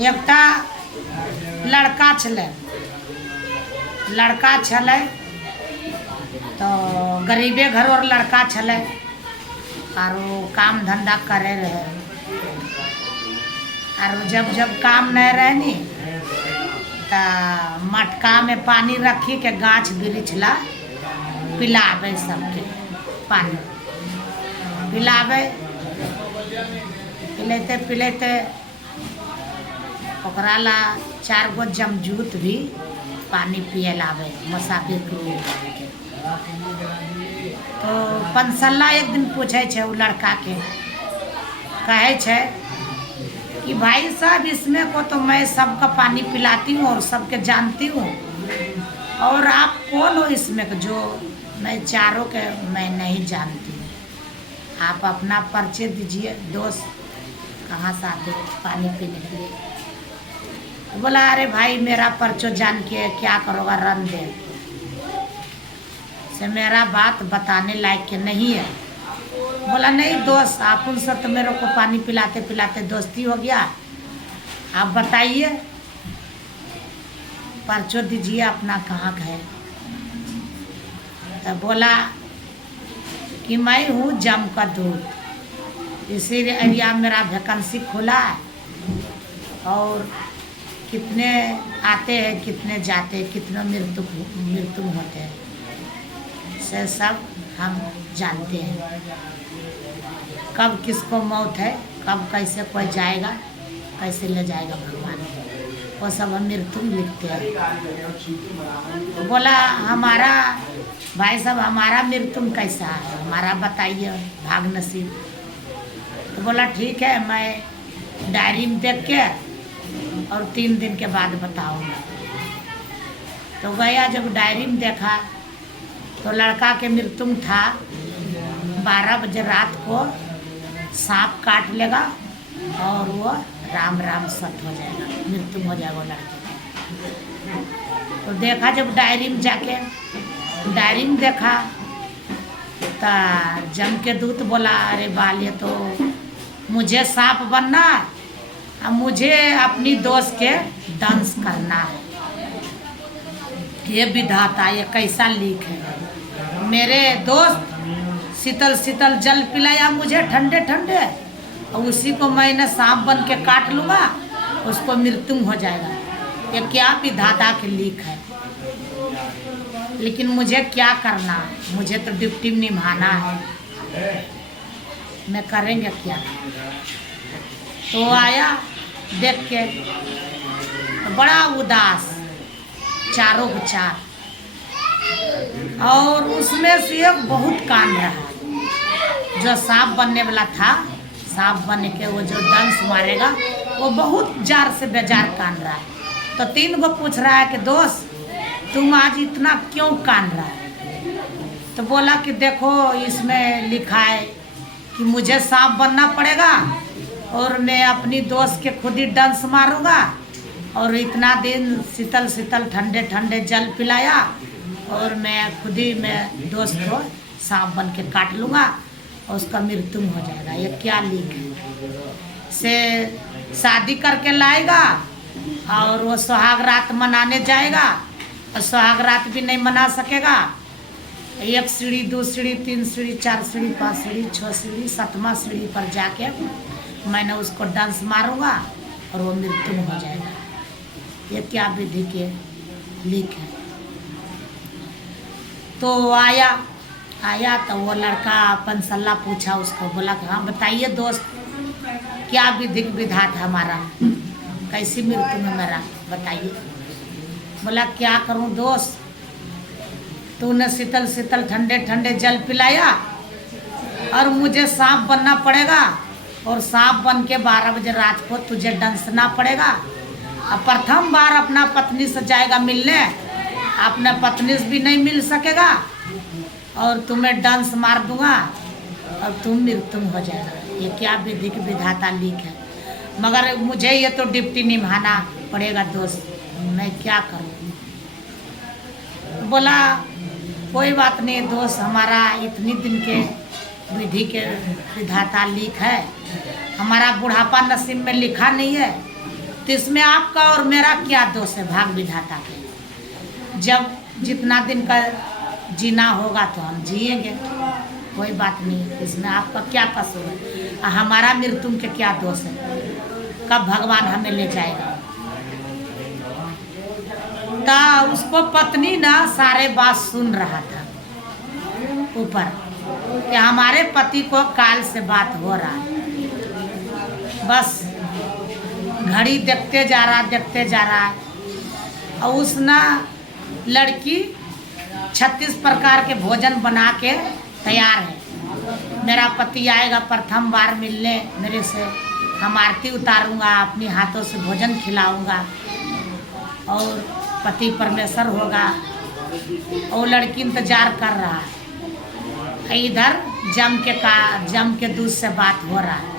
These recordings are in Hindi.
एकटा लड़का छलै तो गरीबे घर और लड़का छलै और वो काम धंधा करे रहे और जब काम नहीं रहे नी तो मटका में पानी रखी के गाछ वृक्ष ला पिलावे, सबके पानी पिलावे। पिलाते ओकरा ला 4 गो जमजूत भी पानी पिए लावे मुसाफिर के। तो पंसल्ला एक दिन पूछे छे वो लड़का के, कहे छे कि भाई साहब इसमें को तो मैं सबका पानी पिलाती हूँ और सबके जानती हूँ, और आप कौन हो इसमें जो मैं चारों के मैं नहीं जानती हूँ। आप अपना परिचय दीजिए, दोस्त कहाँ से आते पानी पीने के लिए। तो बोला अरे भाई मेरा परिचय जान के क्या करोगा, रन दे से मेरा बात बताने लायक के नहीं है। बोला नहीं दोस्त, आप उनसे तो मेरे को पानी पिलाते पिलाते दोस्ती हो गया, आप बताइए परिचय दीजिए अपना कहाँ का है। तो बोला कि मैं हूँ जम का दूध, इसी एरिया में मेरा वैकेंसी खुला है और कितने आते हैं कितने जाते हैं, कितने मृत्यु होते हैं से सब हम जानते हैं। कब किसको मौत है, कब कैसे कोई जाएगा, कैसे ले जाएगा भगवान, वो सब हम मृत्यु लिखते हैं। बोला हमारा भाई साहब हमारा मृत्यु कैसा है, हमारा बताइए भाग नसीब। तो बोला ठीक है मैं डायरी में देख के और 3 दिन के बाद बताऊंगा। तो गया, जब डायरी में देखा तो लड़का के मृत्यु था 12 बजे रात को सांप काट लेगा और वो राम राम सत हो जाएगा, मृत्यु हो जाएगा लड़के का। तो देखा जब डायरी में जाके डायरी में देखा तो जम के दूत बोला अरे बाल ये तो मुझे सांप बनना है, मुझे अपनी दोस्त के दंश करना है। ये विधाता ये कैसा लीक है, मेरे दोस्त शीतल शीतल जल पिलाया मुझे ठंडे ठंडे, और उसी को मैंने सांप बन के काट लूँगा, उसको मृत्यु हो जाएगा। ये क्या विधाता के लीक है। लेकिन मुझे क्या करना, मुझे तो ड्यूटी निभाना है, मैं करेंगे क्या। तो आया देख के तो बड़ा उदास चारों के चार, और उसमें से एक बहुत कान रहा जो सांप बनने वाला था। सांप बन के वो जो दंश मारेगा वो बहुत जार से बेजार कान रहा है। तो 3 गो पूछ रहा है कि दोस्त तुम आज इतना क्यों कान रहा है। तो बोला कि देखो इसमें लिखा है कि मुझे सांप बनना पड़ेगा और मैं अपनी दोस्त के खुद ही डंस मारूंगा, और इतना दिन शीतल शीतल ठंडे ठंडे जल पिलाया और मैं खुद ही मैं दोस्त को सांप बन के काट लूँगा और उसका मृत्यु हो जाएगा। ये क्या लीक है। से शादी करके लाएगा और वो सुहाग रात मनाने जाएगा और सुहाग रात भी नहीं मना सकेगा। 1 सीढ़ी 2 सीढ़ी 3 सीढ़ी 4 सीढ़ी 5 सीढ़ी 6 सीढ़ी 7वां सीढ़ी पर जाके मैंने उसको डांस मारूंगा और वो मृत्यु हो जाएगा। ये क्या विधि के लीक है। तो आया तो वो लड़का पंसल्ला पूछा उसको, बोला कि हाँ बताइए दोस्त क्या विधिक विधात है हमारा, कैसी मृत्यु में मेरा बताइए। बोला क्या करूं दोस्त, तूने शीतल शीतल ठंडे ठंडे जल पिलाया और मुझे सांप बनना पड़ेगा, और सांप बन के 12 बजे रात को तुझे डंसना पड़ेगा। अब प्रथम बार अपना पत्नी से जाएगा मिलने, अपने पत्नी से भी नहीं मिल सकेगा और तुम्हें डांस मार दूंगा और तुम मृत्यु हो जाएगा। ये क्या विधि की विधाता लीक है। मगर मुझे ये तो ड्यूटी निभाना पड़ेगा दोस्त, मैं क्या करूँ। बोला कोई बात नहीं दोस्त, हमारा इतनी दिन के विधि के विधाता लीक है, हमारा बुढ़ापा नसीब में लिखा नहीं है तो इसमें आपका और मेरा क्या दोष है भाग विधाता के। जब जितना दिन का जीना होगा तो हम जिएंगे, कोई बात नहीं, इसमें आपका क्या कसूर है, हमारा मृत्यु के क्या दोष है, कब भगवान हमें ले जाएगा। तो उसको पत्नी ना सारे बात सुन रहा था ऊपर कि हमारे पति को काल से बात हो रहा है। बस घड़ी देखते जा रहा है और उस ना लड़की 36 प्रकार के भोजन बना के तैयार है। मेरा पति आएगा प्रथम बार मिलने मेरे से, हम आरती उतारूंगा, अपनी हाथों से भोजन खिलाऊंगा और पति परमेश्वर होगा। और लड़की इंतजार कर रहा है, इधर जम के दूध से बात हो रहा है।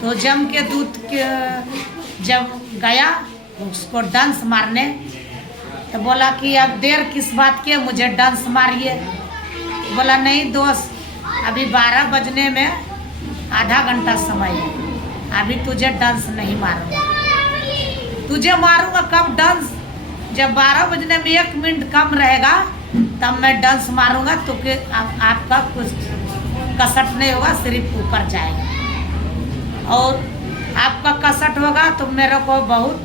तो जम के दूध के जब गया उसको डंस मारने, तो बोला कि अब देर किस बात की, मुझे डंस मारिए। बोला नहीं दोस्त, अभी 12 बजने में आधा घंटा समय है, अभी तुझे डंस नहीं मारूंगा। तुझे मारूंगा कब डंस, जब 12 बजने में 1 मिनट कम रहेगा तब मैं डंस मारूंगा। तो कि आपका कुछ कसट नहीं होगा, सिर्फ ऊपर जाएगा, और आपका कसट होगा तो मेरे को बहुत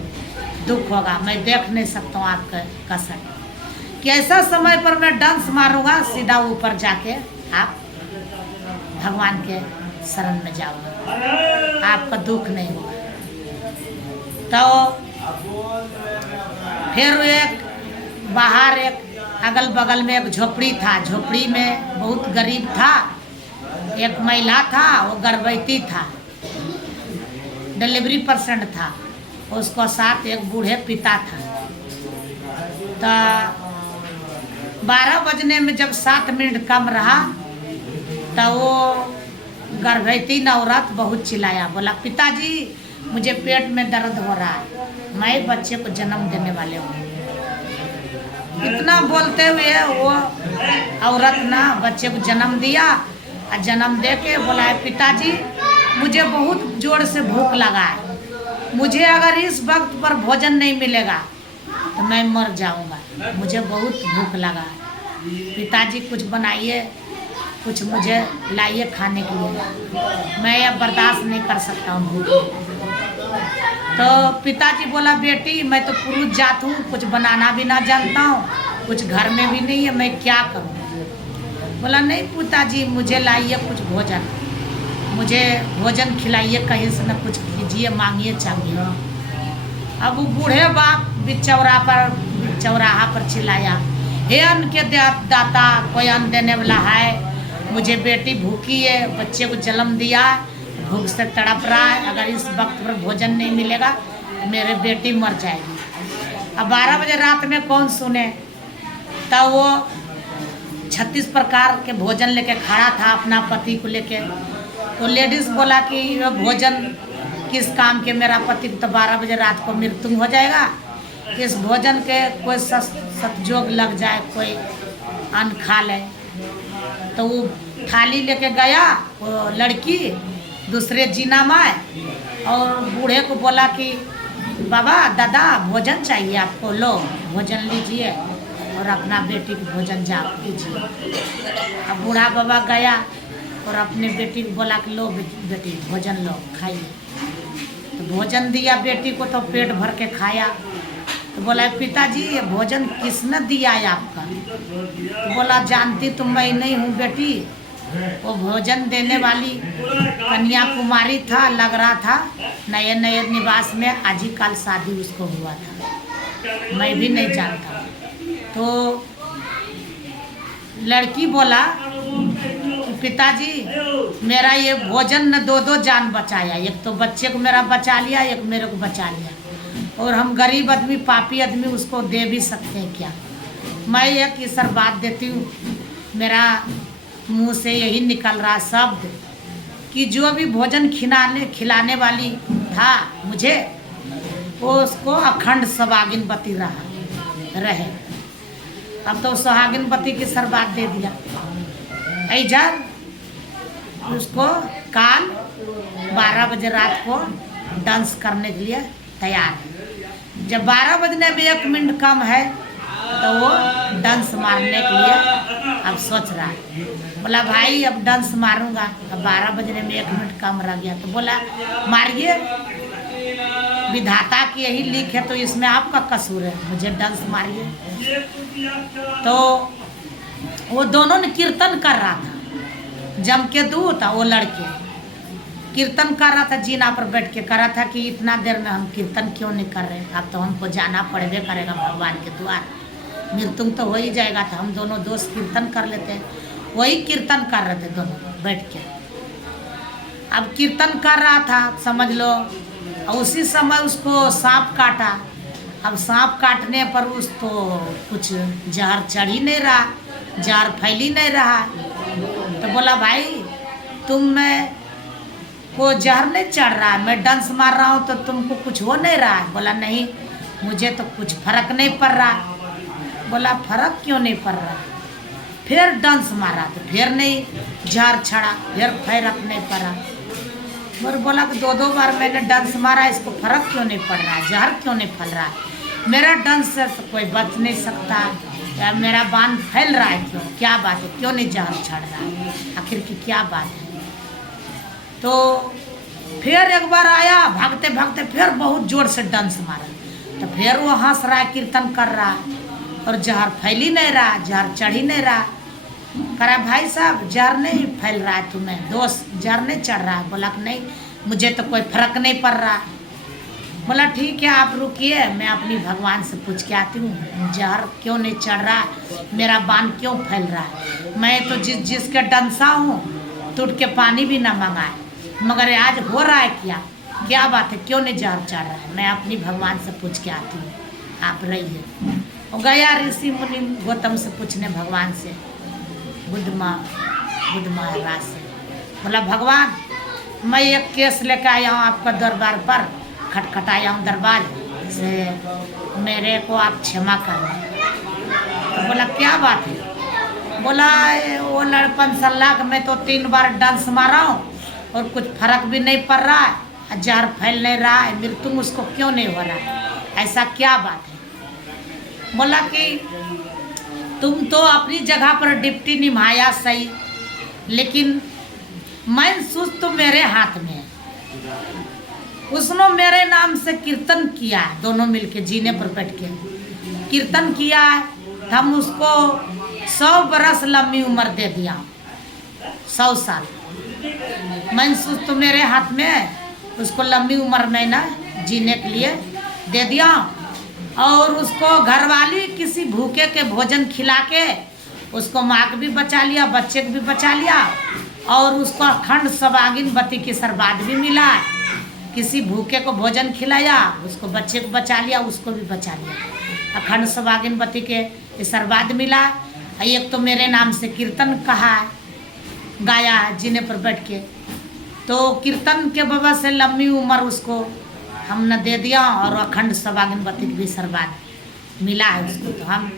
दुख होगा, मैं देख नहीं सकता हूँ आपका कसट। कि ऐसा समय पर मैं डांस मारूंगा, सीधा ऊपर जाके आप भगवान के शरण में जाओगे, आपका दुख नहीं होगा। तो फिर एक बाहर एक अगल बगल में एक झोपड़ी था, झोपड़ी में बहुत गरीब था, एक महिला था, वो गर्भवती था, डिलीवरी पेशेंट था, उसको साथ एक बूढ़े पिता था। तो 12 बजने में जब 7 मिनट कम रहा तो वो गर्भवती औरत बहुत चिल्लाया, बोला पिताजी मुझे पेट में दर्द हो रहा है, मैं बच्चे को जन्म देने वाले हूँ। इतना बोलते हुए वो औरत ना बच्चे को जन्म दिया, और जन्म दे के बोला है पिताजी मुझे बहुत जोर से भूख लगा है, मुझे अगर इस वक्त पर भोजन नहीं मिलेगा तो मैं मर जाऊंगा, मुझे बहुत भूख लगा है, पिताजी कुछ बनाइए, कुछ मुझे लाइए खाने के लिए, मैं अब बर्दाश्त नहीं कर सकता हूँ भूख। तो पिताजी बोला बेटी मैं तो पुरुष जात हूँ, कुछ बनाना भी ना जानता हूँ, कुछ घर में भी नहीं है, मैं क्या करूँ। बोला नहीं पिताजी मुझे लाइए कुछ भोजन, मुझे भोजन खिलाइए, कहीं से न कुछ कीजिए, मांगिए चाहिए। अब वो बूढ़े बाप चौराहा पर चिल्लाया, हे अन्न के दाता, कोई अन्न देने वाला है, मुझे बेटी भूखी है, बच्चे को जन्म दिया, भूख से तड़प रहा है, अगर इस वक्त पर भोजन नहीं मिलेगा तो मेरी बेटी मर जाएगी। अब 12 बजे रात में कौन सुने। तब वो 36 प्रकार के भोजन लेके खड़ा था अपना पति को लेके। तो लेडीज बोला कि भोजन किस काम के, मेरा पति तो 12 बजे रात को मृत्यु हो जाएगा, इस भोजन के कोई सतजोग लग जाए, कोई अन्न खा ले। तो वो थाली लेके गया वो लड़की दूसरे जीना में, और बूढ़े को बोला कि बाबा दादा भोजन चाहिए आपको, लो भोजन लीजिए और अपना बेटी को भोजन जा कीजिए। अब बूढ़ा बाबा गया और अपने बेटी को बोला कि लो बेटी भोजन लो खाइए। तो भोजन दिया बेटी को, तो पेट भर के खाया। तो बोला पिताजी ये भोजन किसने दिया है आपका। तो बोला जानती तो मैं नहीं हूँ बेटी, वो भोजन देने वाली कन्याकुमारी था, लग रहा था नए नए निवास में, आज ही कल शादी उसको हुआ था, मैं भी नहीं जानता। तो लड़की बोला पिताजी मेरा ये भोजन न 2 जान बचाया, एक तो बच्चे को मेरा बचा लिया, एक मेरे को बचा लिया, और हम गरीब आदमी पापी आदमी उसको दे भी सकते हैं क्या। मैं एक ईश्वर बात देती हूँ, मेरा मुंह से यही निकल रहा शब्द कि जो भी भोजन खिलाने वाली था मुझे, वो उसको अखंड सुहागिन बती रहे। अब तो सुहागिन बती की सरबात दे दिया। इधर उसको काल 12 बजे रात को डांस करने के लिए तैयार है। जब 12 बजने में 1 मिनट कम है तो वो डांस मारने के लिए अब सोच रहा है। बोला भाई अब डांस मारूंगा, अब 12 बजने में 1 मिनट कम रह गया। तो बोला मारिए, विधाता की यही लिख है तो इसमें आपका कसूर है, मुझे डांस मारिए। तो वो दोनों ने कीर्तन कर रहा था, जम के दूत वो लड़के कीर्तन कर रहा था, जीना पर बैठ के कर रहा था कि इतना देर में हम कीर्तन क्यों नहीं कर रहे, अब तो हमको जाना पड़बे करेगा भगवान के द्वार, मृत्यु तो हो ही जाएगा। तो हम दोनों दोस्त कीर्तन कर लेते, वही कीर्तन कर रहे थे दोनों बैठ के। अब कीर्तन कर रहा था समझ लो, और उसी समय उसको सांप काटा। अब सांप काटने पर उसको कुछ जहर चढ़ ही नहीं रहा, जहर फैल ही नहीं रहा। तो बोला भाई तुम में को जहर नहीं चढ़ रहा है, मैं डांस मार रहा हूँ तो तुमको कुछ हो नहीं रहा है। बोला नहीं मुझे तो कुछ फर्क नहीं पड़ रहा। बोला फर्क क्यों नहीं पड़ रहा? फिर डांस मारा तो फिर नहीं जहर चढ़ा, फिर फर्क नहीं पड़ा। और बोला कि 2 बार मैंने डांस मारा, इसको फर्क क्यों नहीं पड़ रहा, जहर क्यों नहीं फैल रहा है? मेरा डांस से कोई बच नहीं सकता, या मेरा बांध फैल रहा है क्यों, क्या बात है, क्यों नहीं जहर चढ़ रहा है, आखिर की क्या बात है? तो फिर एक बार आया भागते भागते, फिर बहुत जोर से डांस मारा। तो फिर वो हंस रहा है, कीर्तन कर रहा है, और जहर फैल ही नहीं रहा, जहर चढ़ ही नहीं रहा। करा भाई साहब जहर नहीं फैल रहा है तुम्हें, दोस्त जहर नहीं चढ़ रहा है? बोला कि नहीं मुझे तो कोई फर्क नहीं पड़ रहा है। बोला ठीक है आप रुकिए, मैं अपनी भगवान से पूछ के आती हूँ जहर क्यों नहीं चढ़ रहा, मेरा बांध क्यों फैल रहा है। मैं तो जिसके डंसा हूँ टूट के पानी भी ना मंगाए, मगर आज हो रहा है क्या बात है, क्यों नहीं जहर चढ़ रहा है? मैं अपनी भगवान से पूछ के आती हूँ, आप रहिए। वो गया ऋषि मुनि गौतम से पूछने, भगवान से, बुद्ध महाराज से। बोला भगवान मैं एक केस लेकर आया हूँ आपका दरबार पर, खटखटाया हूँ दरबार से, मेरे को आप क्षमा कर दें। तो बोला क्या बात है? बोला वो लड़पन सल्लाह में तो 3 बार डांस मारा हूँ और कुछ फर्क भी नहीं पड़ रहा है, जहर फैल नहीं रहा है, मृत्यु उसको क्यों नहीं हो रहा है, ऐसा क्या बात है? बोला कि तुम तो अपनी जगह पर डिप्टी निभाया सही, लेकिन मैं सूझ तो मेरे हाथ में है। उसने मेरे नाम से कीर्तन किया है, दोनों मिलके जीने पर बैठ के कीर्तन किया है, हम उसको 100 बरस लंबी उम्र दे दिया, 100 साल। मैं सूझ तो मेरे हाथ में है, उसको लंबी उम्र में ना जीने के लिए दे दिया। और उसको घरवाली किसी भूखे के भोजन खिला के उसको माँ को भी बचा लिया, बच्चे को भी बचा लिया, और उसको अखंड सौभागिन बत्ती की सरबाद भी मिला। किसी भूखे को भोजन खिलाया, उसको बच्चे को बचा लिया, उसको भी बचा लिया, अखंड सौभागिन बत्ती के सरबाद मिला। एक तो मेरे नाम से कीर्तन कहा है, गाया है जीने पर बैठ के, तो कीर्तन के वजह से लंबी उम्र उसको हमने दे दिया, और अखंड सौभागिन बत्ती की भी सरबाद मिला है उसको। तो हम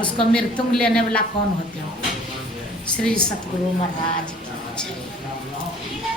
उसको मृत्यु लेने वाला कौन होते हो? श्री सतगुरु महाराज की जय।